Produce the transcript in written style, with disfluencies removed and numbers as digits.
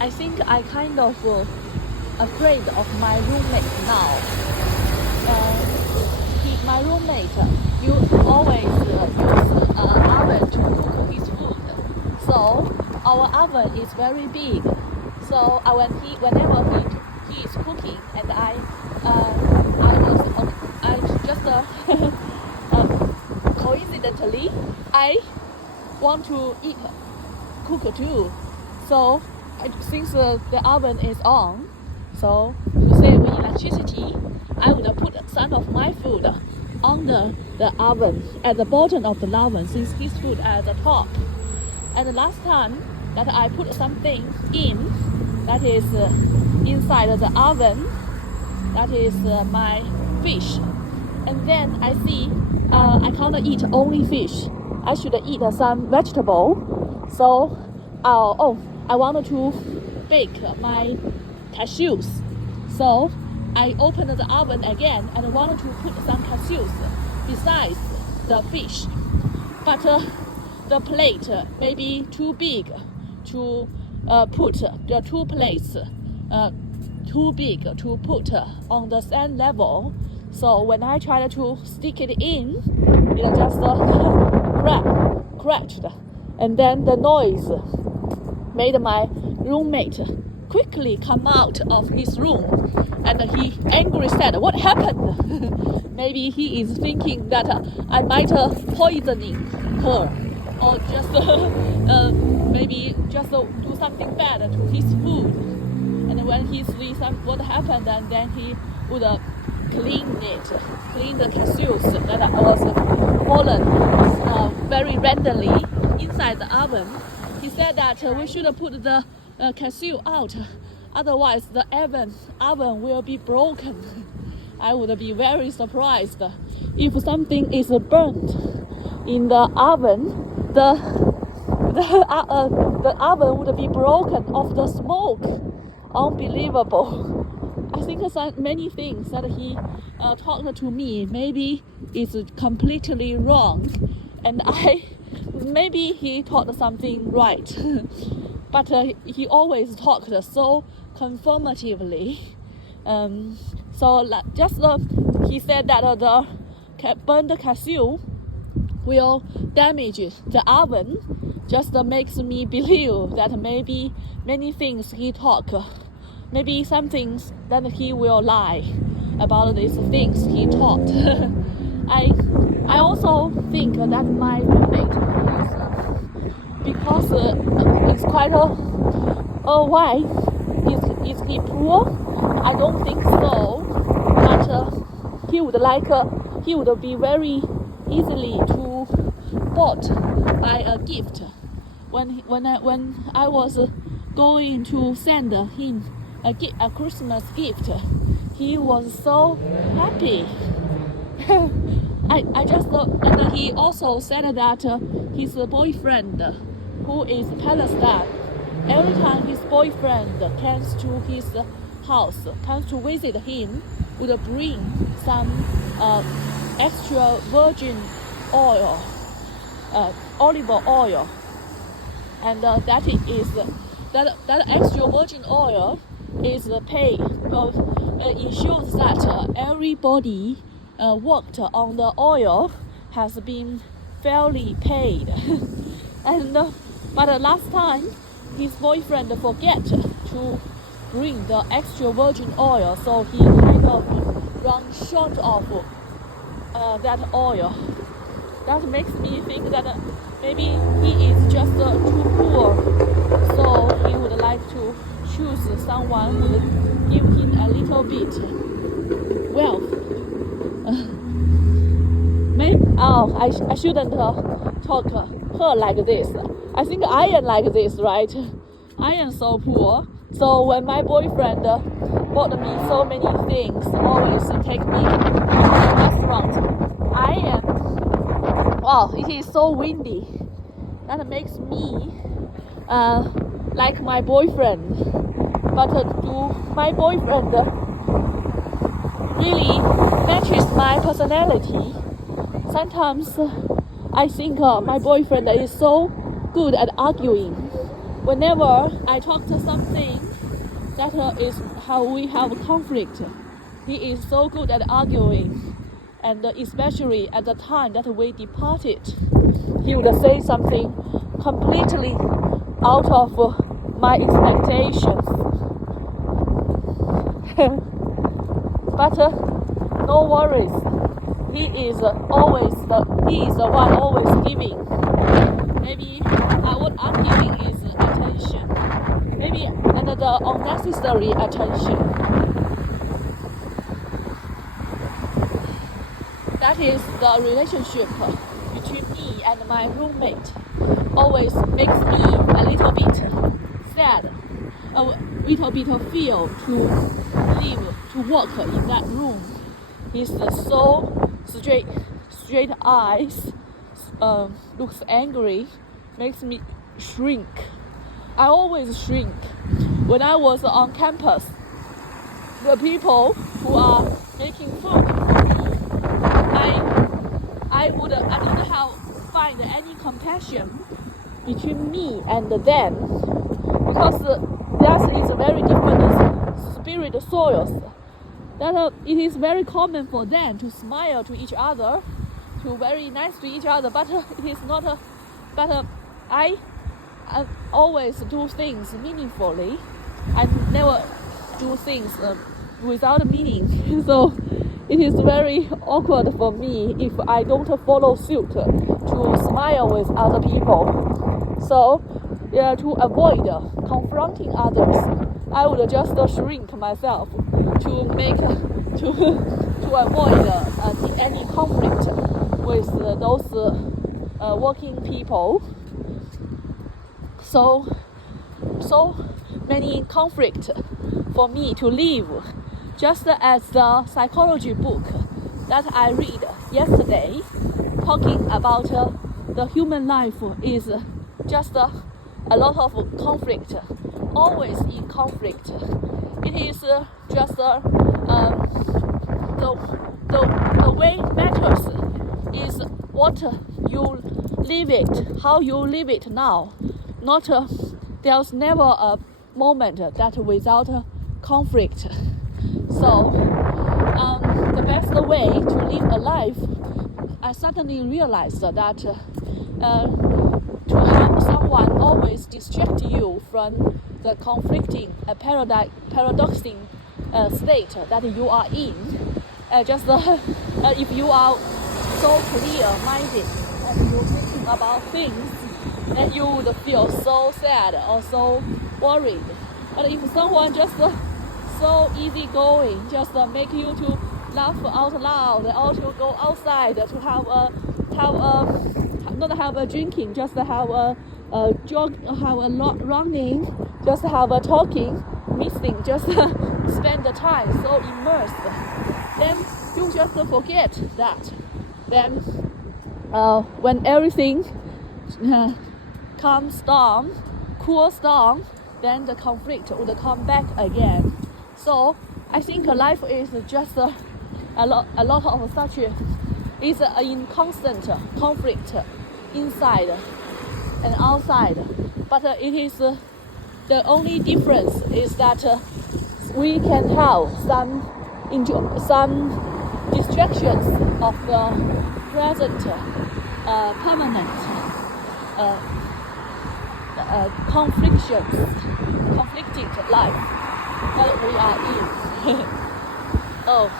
I think I kind of afraid of my roommate now. My roommate you always use oven to cook his food. So our oven is very big. So whenever he is cooking, and I just coincidentally I want to cook too. So since the oven is on, so to save electricity, I would put some of my food on the oven at the bottom of the oven, since his food at the top. And the last time that I put something in that is inside the oven, that is my fish, and then I see I can't eat only fish. I should eat some vegetable. So I wanted to bake my cashews. So I opened the oven again and wanted to put some cashews besides the fish. But the plate may be too big to put the two plates too big to put on the same level. So when I tried to stick it in, it just cracked, and then the noise made my roommate quickly come out of his room, and he angrily said, "What happened?" Maybe he is thinking that I might poisoning her, or just maybe just do something bad to his food. And when he sees what happened, and then he would clean the cashews that was fallen very randomly inside the oven. He said that we should put the cashew out, otherwise the oven will be broken. I would be very surprised if something is burnt in the oven. The oven would be broken of the smoke. Unbelievable. I think many things that he talked to me maybe is completely wrong, and maybe he taught something right. But he always talked so confirmatively. He said that the burned cashew will damage the oven. Just makes me believe that maybe many things he talk, maybe some things that he will lie about these things he taught. I also think that my roommate is because it's quite why is he poor? I don't think so, but he would be very easily to bought by a gift. When I was going to send him a Christmas gift, he was so happy. And he also said that his boyfriend, who is Palestine, every time his boyfriend comes to his house, comes to visit him, would bring some extra virgin oil, olive oil, and that extra virgin oil is paid. Ensures that everybody worked on the oil has been fairly paid. But last time his boyfriend forget to bring the extra virgin oil, so he kind of run short of that oil. That makes me think that maybe he is just too poor, so he would like to choose someone who would give him a little bit wealth. I shouldn't talk her like this. I think I am like this, right? I am so poor. So when my boyfriend bought me so many things, always take me to the restaurant, it is so windy. That makes me like my boyfriend. But do my boyfriend really matches my personality? Sometimes I think my boyfriend is so good at arguing whenever I talk to something that is how we have conflict, he is so good at arguing, and especially at the time that we departed, he would say something completely out of my expectations. But no worries, he is the one always giving. Maybe what I'm giving is attention, maybe another unnecessary attention. That is the relationship between me and my roommate. Always makes me a little bit sad, a little bit feel to live, to work in that room. He's so straight eyes, looks angry, makes me shrink. I always shrink. When I was on campus, the people who are making food, I don't find any compassion between me and them, because that is a very different spirit soils. That it is very common for them to smile to each other, to very nice to each other, but it is not. But I always do things meaningfully. I never do things without meaning. So it is very awkward for me if I don't follow suit to smile with other people. So to avoid confronting others, I would just shrink myself to avoid any conflict with those working people. So many conflict for me to live. Just as the psychology book that I read yesterday, talking about the human life is just a lot of conflict, always in conflict. It is just the way it matters is what you live it, how you live it now. Not there's never a moment that without conflict. So the best way to live a life, I suddenly realized that to have someone always distract you from the conflicting, paradoxing state that you are in, if you are so clear-minded and you're thinking about things, then you would feel so sad or so worried. But if someone just so easygoing, just make you to laugh out loud, or to go outside to not have a drinking, just have a jog, have a running, just have a talking, missing, just spend the time so immersed. Then you just forget that. Then when everything calms down, cools down, then the conflict would come back again. So I think life is just a lot of such is in constant conflict inside and outside. But it is the only difference is that we can have some distractions of the present permanent conflicted life that we are in. Oh.